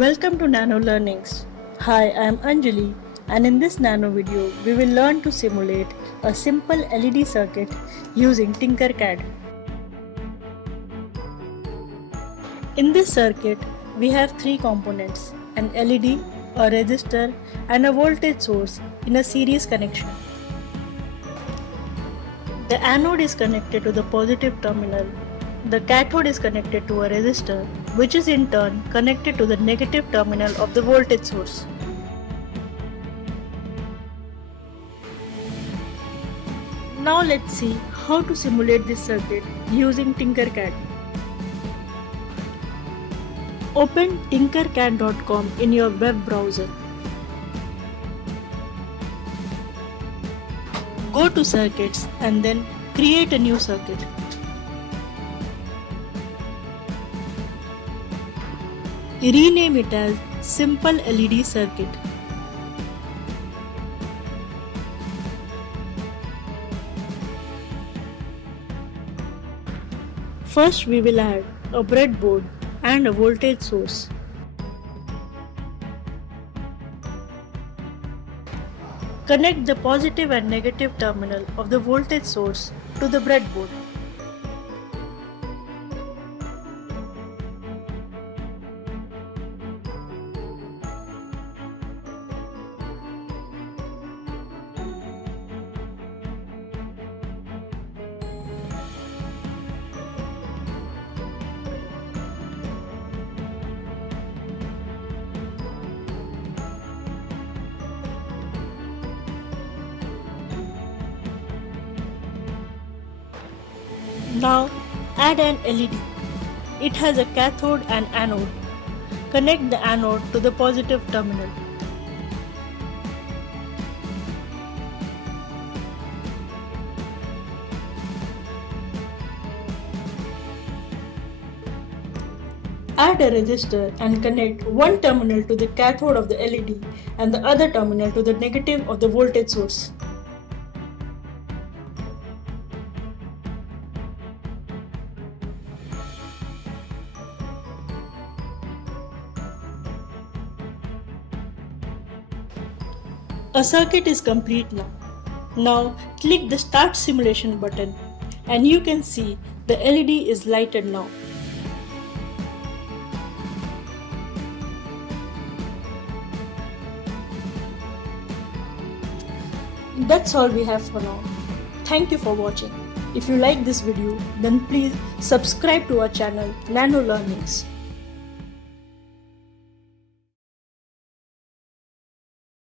Welcome to Nano Learnings. Hi, I am Anjali, and in this nano video, we will learn to simulate a simple LED circuit using TinkerCAD. In this circuit, we have three components: an LED, a resistor, and a voltage source in a series connection. The anode is connected to the positive terminal. The cathode is connected to a resistor, which is in turn connected to the negative terminal of the voltage source. Now let's see how to simulate this circuit using TinkerCAD. Open tinkercad.com in your web browser. Go to Circuits and then create a new circuit. Rename it as Simple LED Circuit. First, we will add a breadboard and a voltage source. Connect the positive and negative terminal of the voltage source to the breadboard. Now add an LED. It has a cathode and anode. Connect the anode to the positive terminal. Add a resistor and connect one terminal to the cathode of the LED and the other terminal to the negative of the voltage source. A circuit is complete now. Now click the Start Simulation button and you can see the LED is lighted now. That's all we have for now. Thank you for watching. If you like this video, then please subscribe to our channel Nano Learnings.